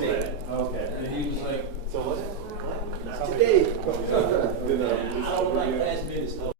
feel that. Okay. And he was like, So what? not Today. I don't like last minute stuff.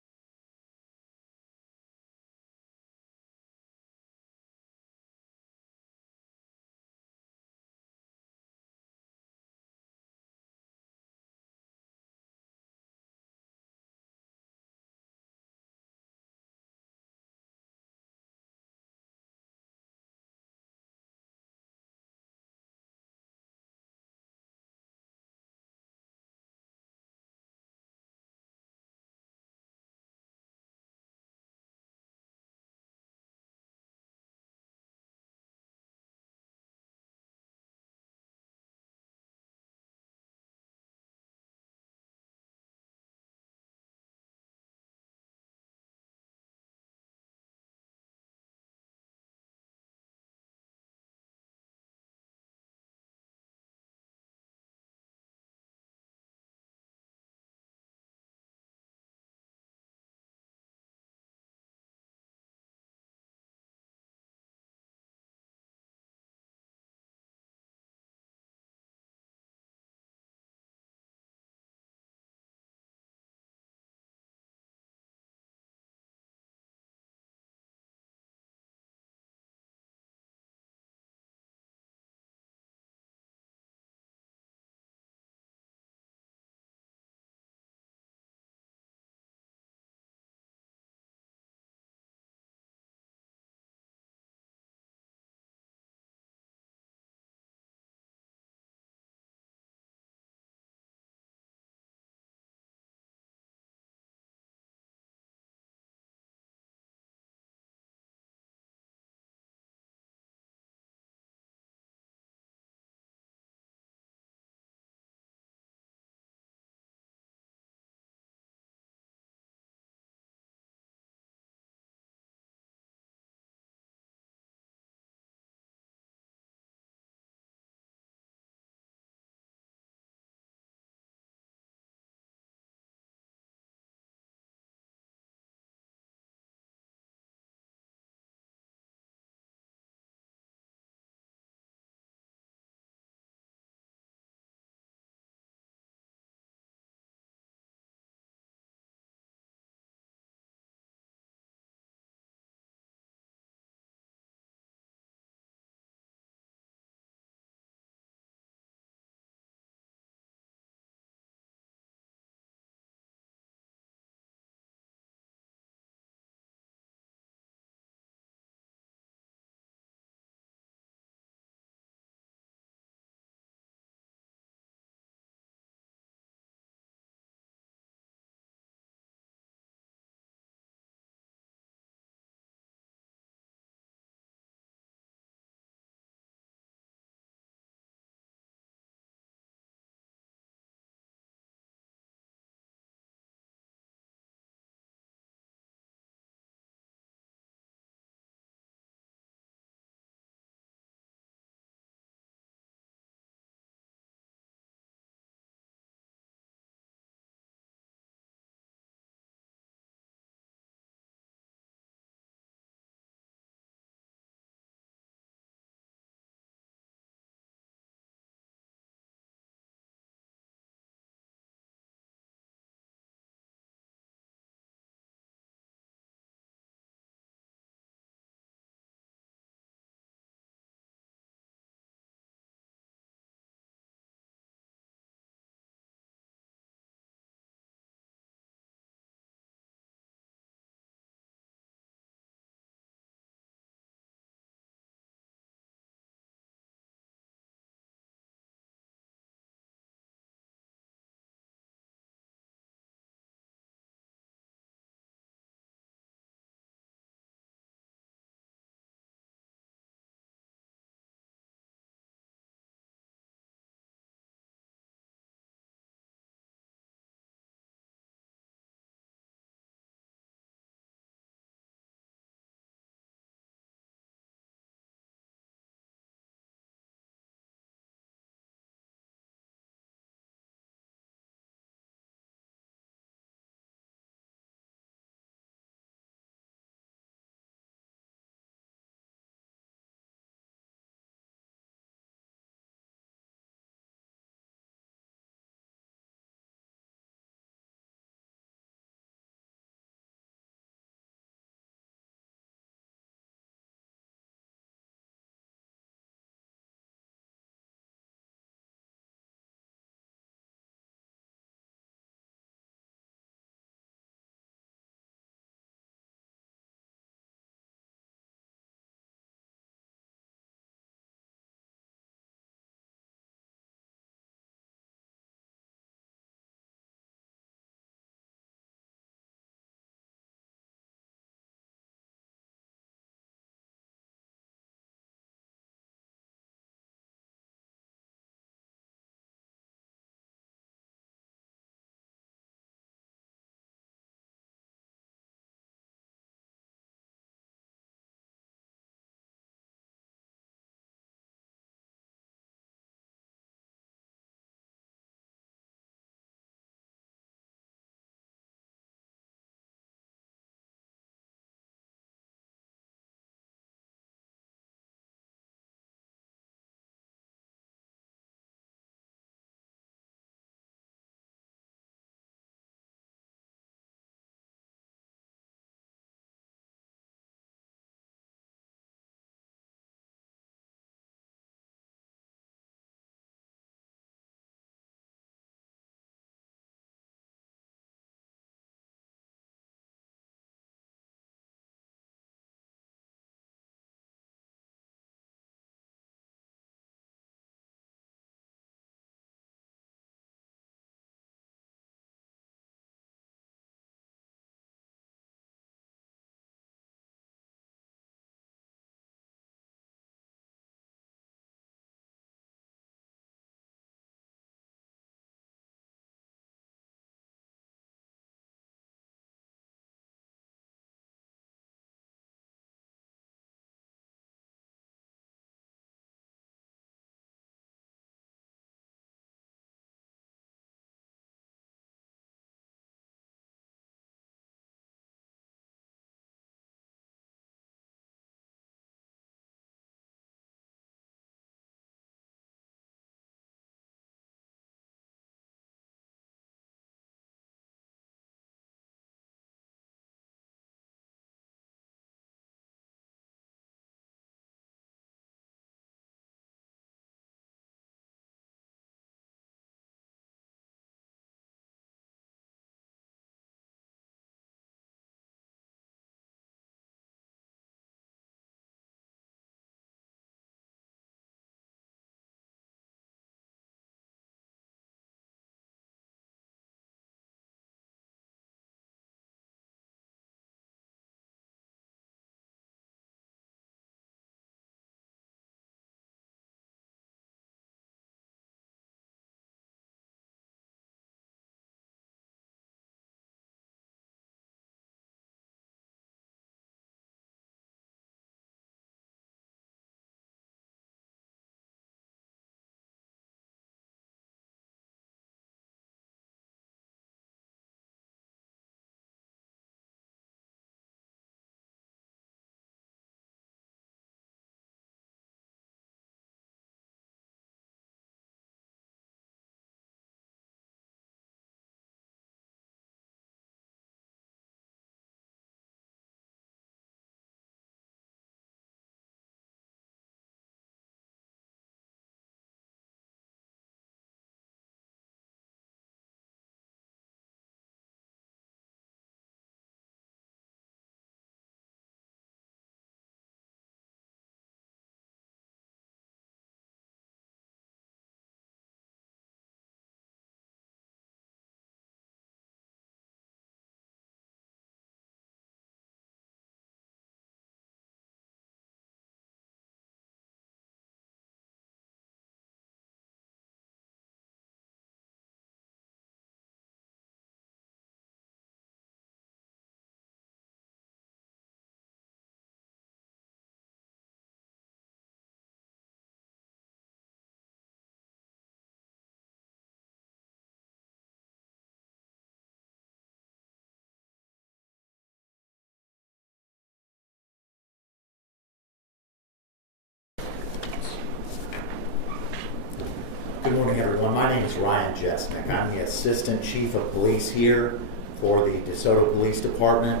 morning, everyone. My name is Ryan Jesnick. I'm the Assistant Chief of Police here for the DeSoto Police Department.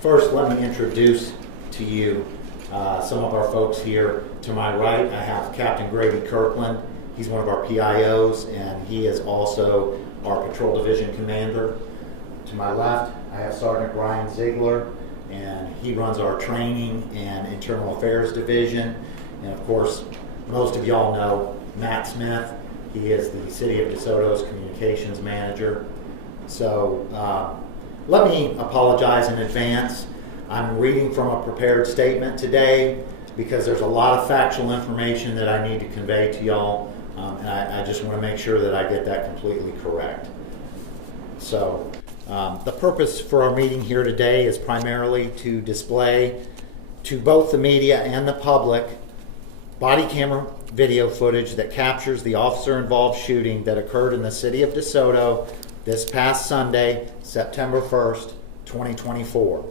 First, let me introduce to you some of our folks here. To my right, I have Captain Grady Kirkland. He's one of our PIOs, and he is also our Patrol Division Commander. To my left, I have Sergeant Ryan Ziegler, and he runs our Training and Internal Affairs Division. And of course, most of y'all know Matt Smith. He is the City of DeSoto's Communications Manager. So let me apologize in advance. I'm reading from a prepared statement today because there's a lot of factual information that I need to convey to y'all, and I just want to make sure that I get that completely correct. So the purpose for our meeting here today is primarily to display to both the media and the public body camera video footage that captures the officer-involved shooting that occurred in the city of DeSoto this past Sunday, September 1st, 2024.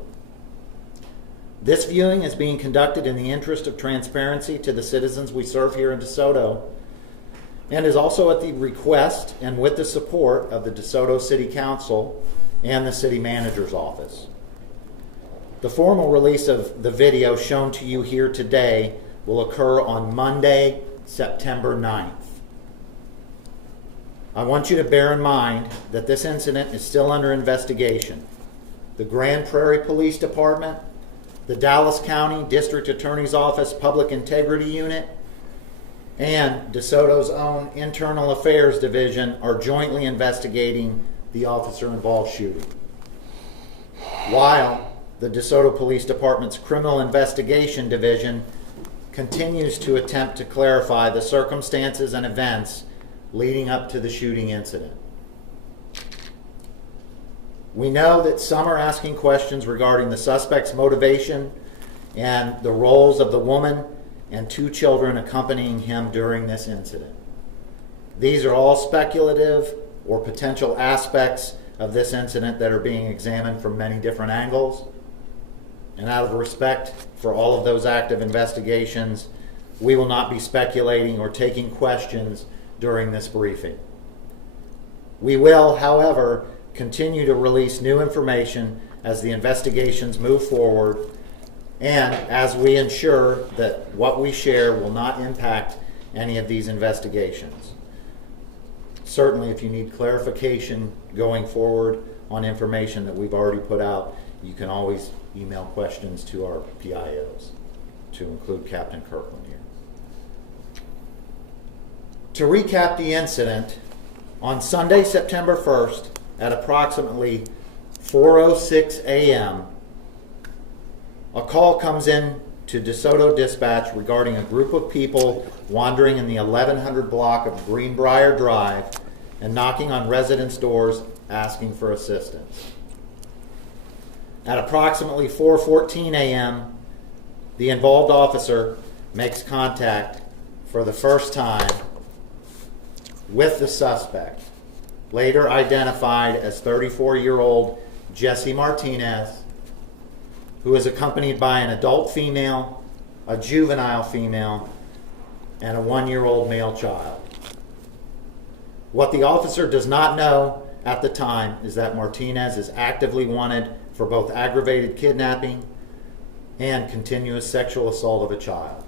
This viewing is being conducted in the interest of transparency to the citizens we serve here in DeSoto, and is also at the request and with the support of the DeSoto City Council and the City Manager's Office. The formal release of the video shown to you here today will occur on Monday, September 9th. I want you to bear in mind that this incident is still under investigation. The Grand Prairie Police Department, the Dallas County District Attorney's Office Public Integrity Unit, and DeSoto's own Internal Affairs Division are jointly investigating the officer-involved shooting. While the DeSoto Police Department's Criminal Investigation Division continues to attempt to clarify the circumstances and events leading up to the shooting incident. We know that some are asking questions regarding the suspect's motivation and the roles of the woman and 2 children accompanying him during this incident. These are all speculative or potential aspects of this incident that are being examined from many different angles. And out of respect for all of those active investigations, we will not be speculating or taking questions during this briefing. We will, however, continue to release new information as the investigations move forward and as we ensure that what we share will not impact any of these investigations. Certainly, if you need clarification going forward on information that we've already put out, you can always email questions to our PIOs, to include Captain Kirkland here. To recap the incident, on Sunday, September 1st, at approximately 4:06 a.m., a call comes in to DeSoto Dispatch regarding a group of people wandering in the 1100 block of Greenbrier Drive and knocking on residents' doors asking for assistance. At approximately 4:14 a.m., the involved officer makes contact for the first time with the suspect, later identified as 34-year-old Jesse Martinez, who is accompanied by an adult female, a juvenile female, and a 1-year-old male child. What the officer does not know at the time is that Martinez is actively wanted for both aggravated kidnapping and continuous sexual assault of a child.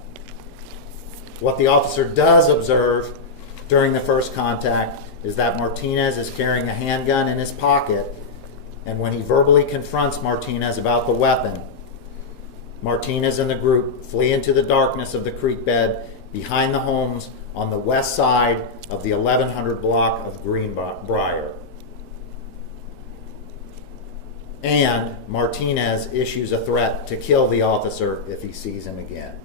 What the officer does observe during the first contact is that Martinez is carrying a handgun in his pocket, and when he verbally confronts Martinez about the weapon, Martinez and the group flee into the darkness of the creek bed behind the homes on the west side of the 1100 block of Greenbrier. And Martinez issues a threat to kill the officer if he sees him again.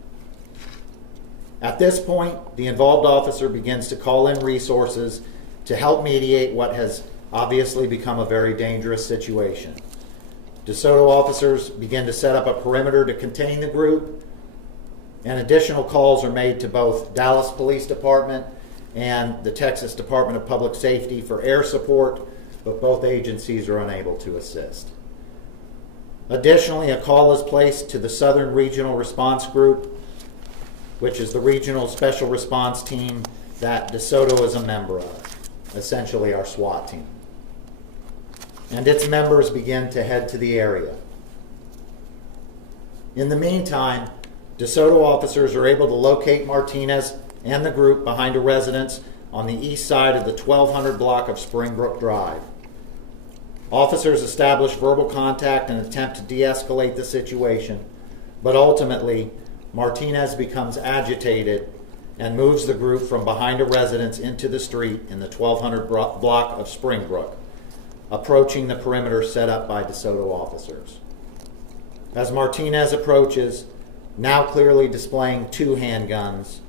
At this point, the involved officer begins to call in resources to help mediate what has obviously become a very dangerous situation. DeSoto officers begin to set up a perimeter to contain the group, and additional calls are made to both Dallas Police Department and the Texas Department of Public Safety for air support, but both agencies are unable to assist. Additionally, a call is placed to the Southern Regional Response Group, which is the regional special response team that DeSoto is a member of, essentially our SWAT team. And its members begin to head to the area. In the meantime, DeSoto officers are able to locate Martinez and the group behind a residence on the east side of the 1200 block of Springbrook Drive. Officers establish verbal contact and attempt to de-escalate the situation, but ultimately, Martinez becomes agitated and moves the group from behind a residence into the street in the 1200 block of Springbrook, approaching the perimeter set up by DeSoto officers. As Martinez approaches, now clearly displaying 2 handguns,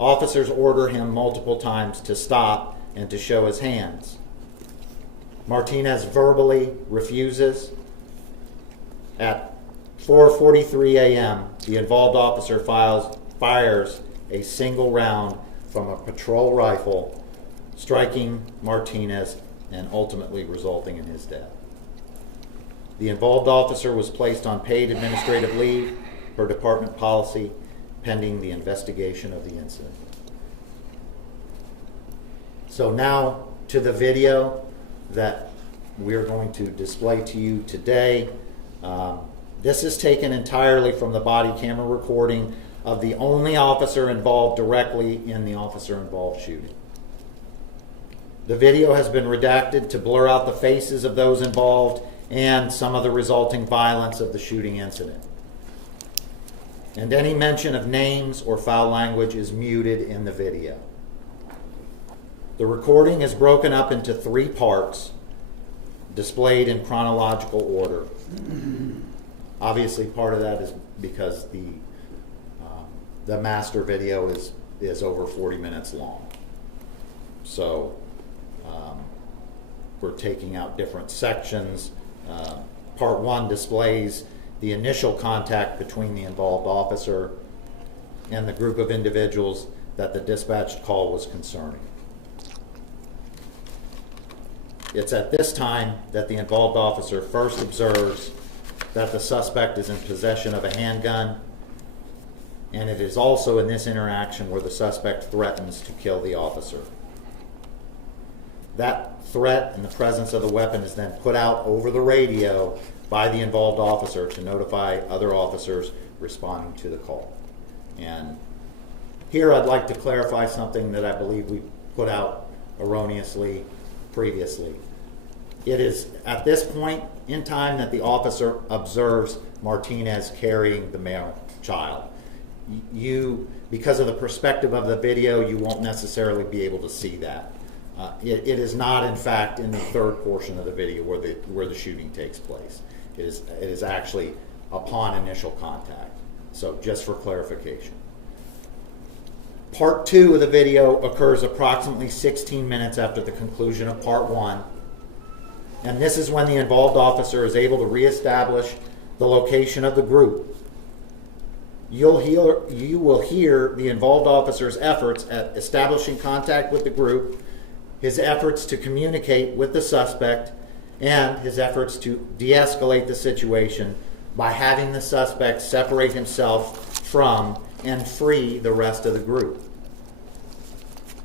officers order him multiple times to stop and to show his hands. Martinez verbally refuses. At 4:43 a.m., the involved officer fires a single round from a patrol rifle, striking Martinez and ultimately resulting in his death. The involved officer was placed on paid administrative leave per department policy, pending the investigation of the incident. So now to the video that we're going to display to you today. This is taken entirely from the body camera recording of the only officer involved directly in the officer-involved shooting. The video has been redacted to blur out the faces of those involved and some of the resulting violence of the shooting incident. And any mention of names or foul language is muted in the video. The recording is broken up into 3 parts, displayed in chronological order. Obviously, part of that is because the master video is over 40 minutes long. So we're taking out different sections. Part 1 displays the initial contact between the involved officer and the group of individuals that the dispatched call was concerning. It's at this time that the involved officer first observes that the suspect is in possession of a handgun, and it is also in this interaction where the suspect threatens to kill the officer. That threat and the presence of the weapon is then put out over the radio by the involved officer to notify other officers responding to the call. And here I'd like to clarify something that I believe we put out erroneously previously. It is at this point in time that the officer observes Martinez carrying the male child. Because of the perspective of the video, you won't necessarily be able to see that. It is not, in fact, in the third portion of the video where the shooting takes place. It is actually upon initial contact. So just for clarification. Part 2 of the video occurs approximately 16 minutes after the conclusion of Part 1. And this is when the involved officer is able to reestablish the location of the group. You will hear the involved officer's efforts at establishing contact with the group, his efforts to communicate with the suspect, and his efforts to de-escalate the situation by having the suspect separate himself from and free the rest of the group.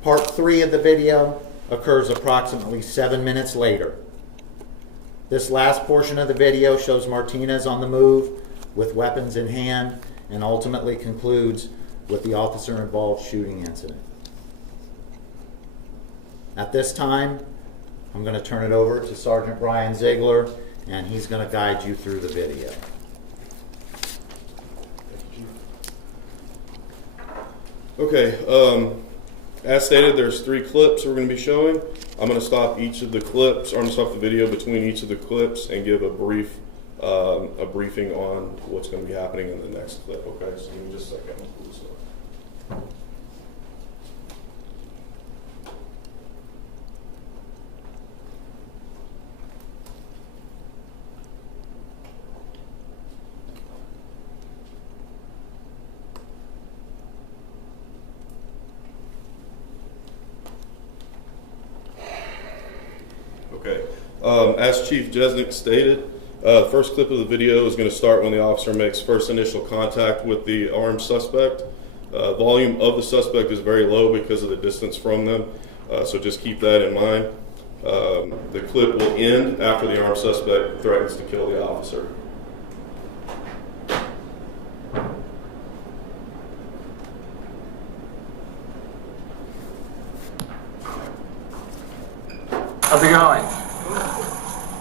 Part 3 of the video occurs approximately 7 minutes later. This last portion of the video shows Martinez on the move with weapons in hand and ultimately concludes with the officer-involved shooting incident. At this time, I'm going to turn it over to Sergeant Brian Ziegler, and he's going to guide you through the video. Okay, as stated, there's 3 clips we're going to be showing. I'm going to stop each of the clips, or I'm going to stop the video between each of the clips and give a briefing on what's going to be happening in the next clip. Okay, so give me just a second. I'll pull this up. Okay. As Chief Jesnick stated, the first clip of the video is going to start when the officer makes first initial contact with the armed suspect. Volume of the suspect is very low because of the distance from them, so just keep that in mind. The clip will end after the armed suspect threatens to kill the officer. How's it going?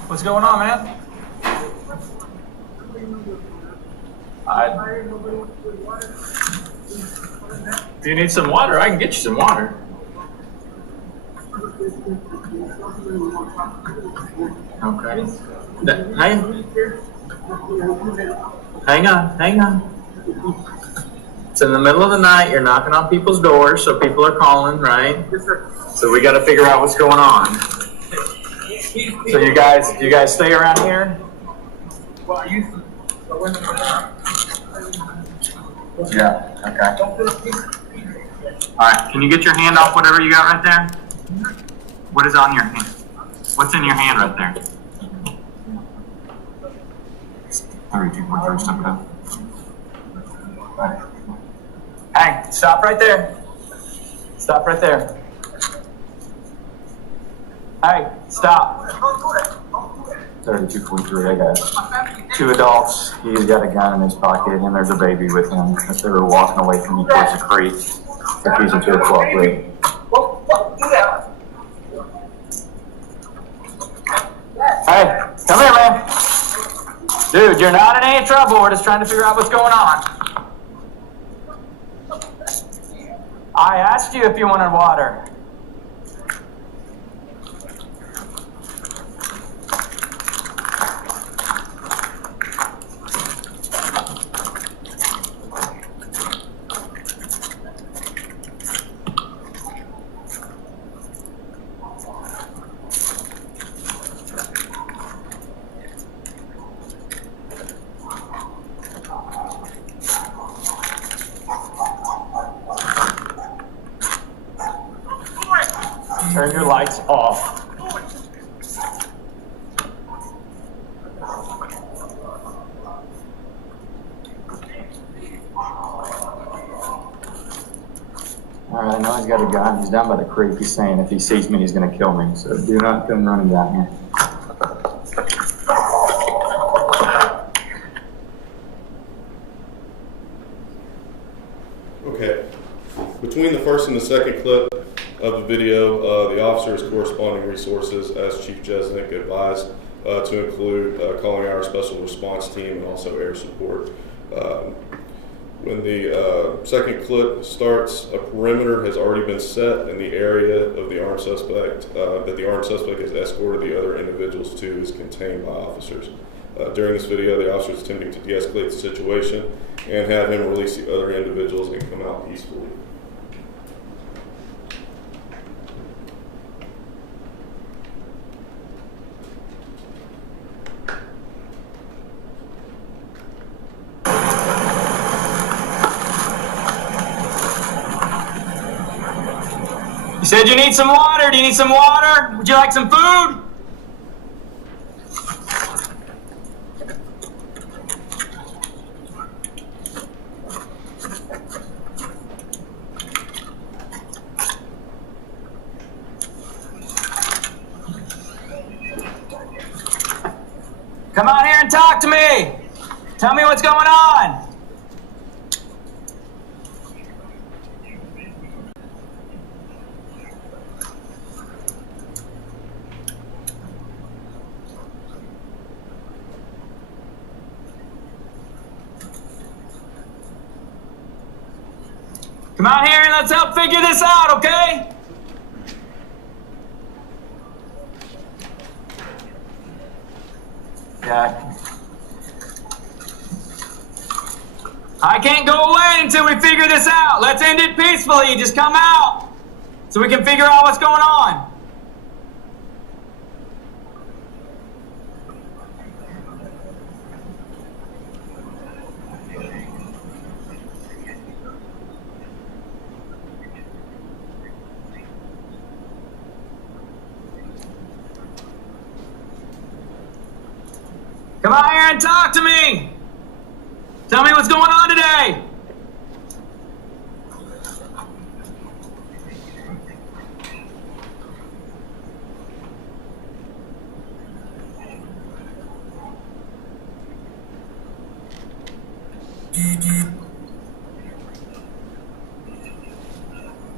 What's going on, man? Do you need some water? I can get you some water. Okay. Hang on. It's in the middle of the night. You're knocking on people's doors, so people are calling, right? So we got to figure out what's going on. So you guys stay around here? Yeah, okay. Alright, can you get your hand off whatever you got right there? What is on your hand? What's in your hand right there? 32.3, step it up. Hey, stop right there. Stop right there. Hey, stop. 32.3, I got it. 2 adults. He's got a gun in his pocket, and there's a baby with him. If they were walking away from me towards the creek, refusing to cooperate. Hey, come here, man. Dude, you're not in any trouble. We're just trying to figure out what's going on. I asked you if you wanted water. Turn your lights off. Alright, I know he's got a gun. He's down by the creek. He's saying if he sees me, he's going to kill me. So do not come running down here. Okay. Between the first and the second clip of the video, the officer's corresponding resources, as Chief Jesnick advised, to include calling our special response team and also air support. When the second clip starts, a perimeter has already been set in the area of the armed suspect that the armed suspect has escorted the other individuals to is contained by officers. During this video, the officer is attempting to de-escalate the situation and have him release the other individuals and come out peacefully. You said you need some water. Do you need some water? Would you like some food? Come out here and talk to me. Tell me what's going on. Come out here and let's help figure this out, okay? Yeah. I can't go away until we figure this out. Let's end it peacefully. Just come out so we can figure out what's going on. Come out here and talk to me. Tell me what's going on today.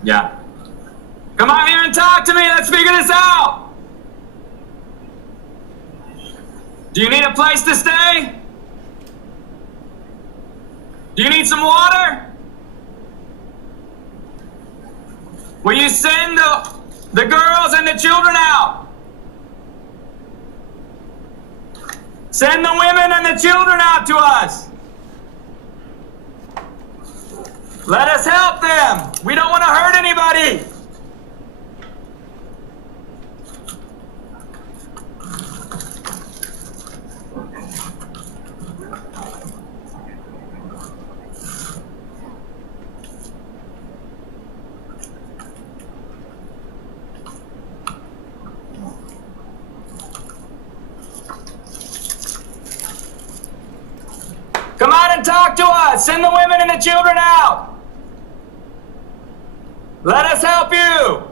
Yeah. Come on here and talk to me. Let's figure this out. Do you need a place to stay? Do you need some water? Will you send the girls and the children out? Send the women and the children out to us. Let us help them. We don't want to hurt anybody. Come on and talk to us. Send the women and the children out. Let us help you.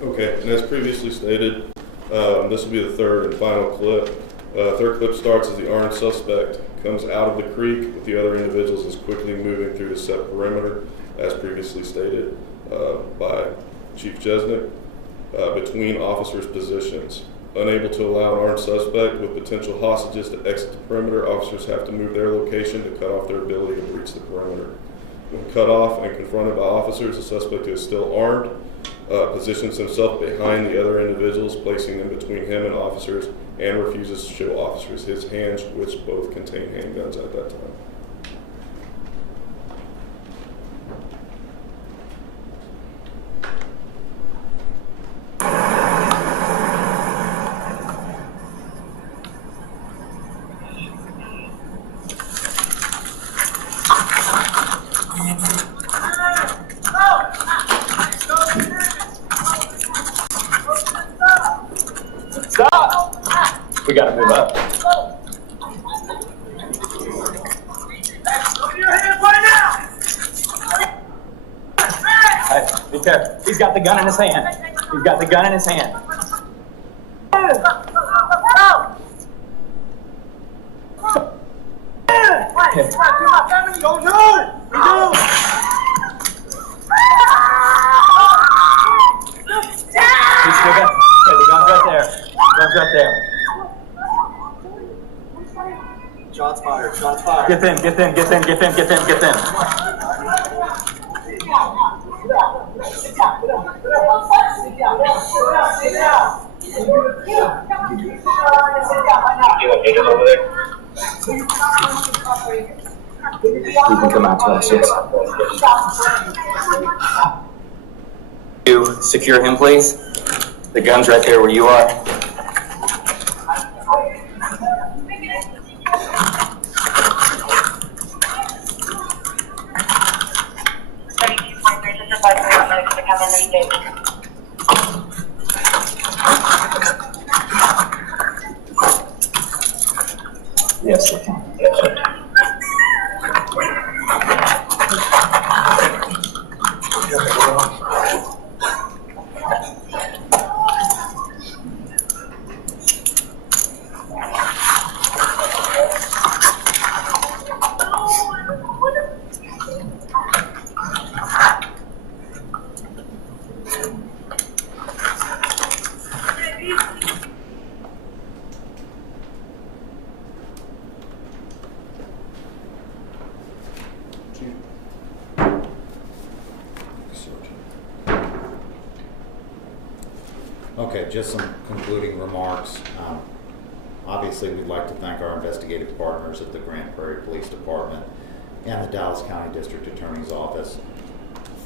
Okay, and as previously stated, this will be the third and final clip. Third clip starts as the armed suspect comes out of the creek with the other individuals is quickly moving through the set perimeter, as previously stated by Chief Jesnick, between officers' positions. Unable to allow an armed suspect with potential hostages to exit the perimeter, officers have to move their location to cut off their ability to breach the perimeter. When cut off and confronted by officers, the suspect is still armed, positions himself behind the other individuals, placing them between him and officers, and refuses to show officers his hands, which both contain handguns at that time. Stop! We gotta move up. Open your hands right now! Hey, be careful. He's got the gun in his hand. He's got the gun in his hand. He's still got the gun's right there. Gun's right there. Shots fired, shots fired. Get them, get them, get them, get them, get them, get them. You can come out to us, yes. You secure him, please. The gun's right there where you are. Yes, we can. Okay, just some concluding remarks. Obviously, we'd like to thank our investigative partners at the Grand Prairie Police Department and the Dallas County District Attorney's Office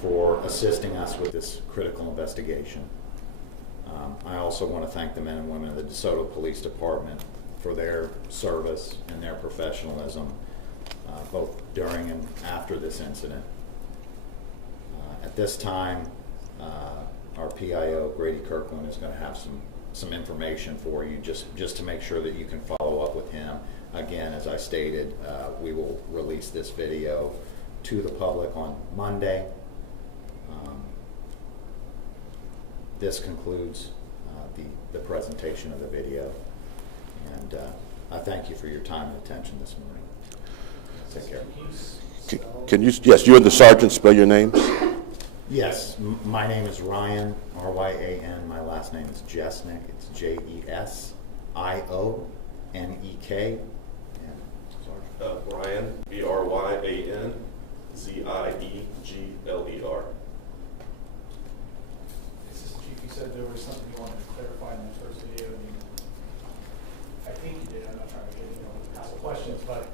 for assisting us with this critical investigation. I also want to thank the men and women of the DeSoto Police Department for their service and their professionalism, both during and after this incident. At this time, our PIO, Grady Kirkland, is going to have some some information for you, just to make sure that you can follow up with him. Again, as I stated, we will release this video to the public on Monday. This concludes the presentation of the video, and I thank you for your time and attention this morning. Take care. Can you, yes, you and the sergeant spell your names? Yes, my name is Ryan, R-Y-A-N. My last name is Jesnick. It's Jesionek. Brian, B-R-Y-A-N-Z-I-E-G-L-E-R. Assistant Chief, you said there was something you wanted to clarify in that first video. I think you did. I'm not trying to get ask questions, but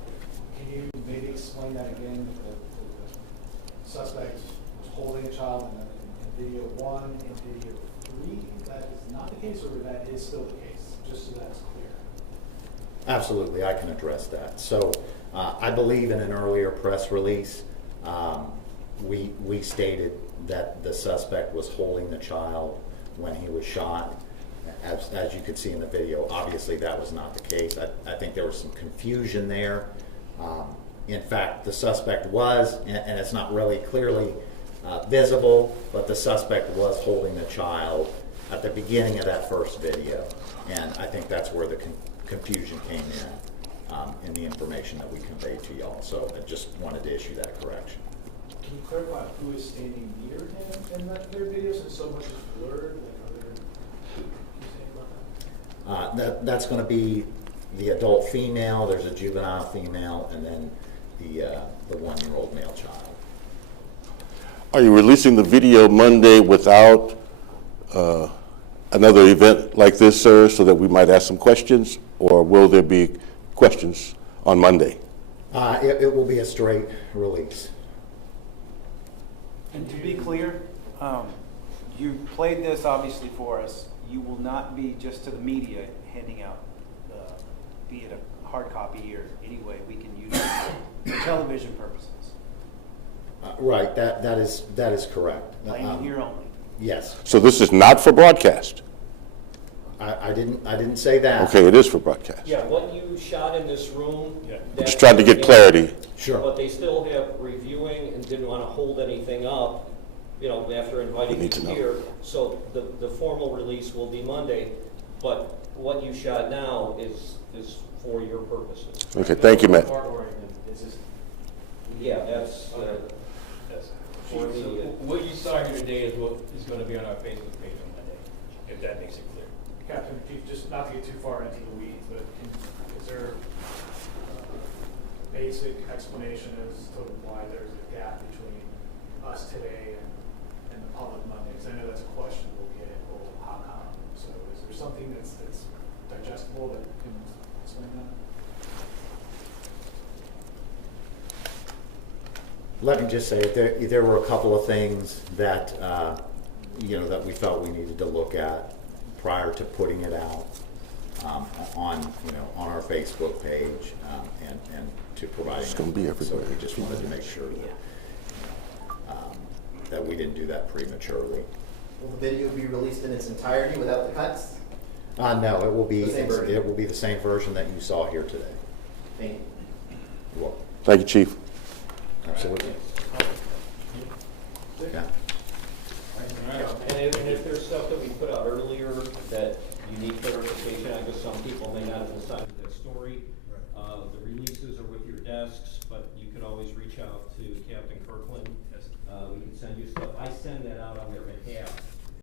can you maybe explain that again? The suspect was holding a child in video 1 and video 3. That is not the case, or that is still the case? Just so that's clear. Absolutely, I can address that. So I believe in an earlier press release, we stated that the suspect was holding the child when he was shot. As you could see in the video, obviously that was not the case. I think there was some confusion there. In fact, the suspect was, and it's not really clearly visible, but the suspect was holding the child at the beginning of that first video. And I think that's where the confusion came in the information that we conveyed to y'all. So I just wanted to issue that correction. Can you clarify who is standing near him in that third video, since so much is blurred? That's going to be the adult female, there's a juvenile female, and then the 1-year-old male child. Are you releasing the video Monday without another event like this, sir, so that we might ask some questions, or will there be questions on Monday? It will be a straight release. And to be clear, you played this obviously for us. You will not be just to the media handing out, be it a hard copy or any way we can use it for television purposes. Right, that is correct. Playing here only. Yes, So this is not for broadcast? I didn't say that. Okay, it is for broadcast. Yeah, what you shot in this room. Just trying to get clarity. Sure. But they still have reviewing and didn't want to hold anything up, after inviting you here. So the formal release will be Monday, but what you shot now is for your purposes. Okay, thank you, Matt. Yeah, that's for the, What you saw here today is what is going to be on our Facebook page on Monday, if that makes it clear. Captain, just not to get too far into the weeds, but is there a basic explanation as to why there's a gap between us today and the public Monday? Because I know that's a question we'll get. Well, how come? So is there something that's digestible that can explain that? Let me just say, there were a couple of things that, that we felt we needed to look at prior to putting it out on our Facebook page and to providing. It's going to be everywhere. So we just wanted to make sure that we didn't do that prematurely. Will the video be released in its entirety without the cuts? No, it will be The same version. it will be the same version that you saw here today. Thank you. You're welcome. Thank you, Chief. Absolutely. Okay. and if there's stuff that we put out earlier that you need clarification, I guess some people may not have decided that story. The releases are with your desks, but you could always reach out to Captain Kirkland. We can send you stuff. I send that out on their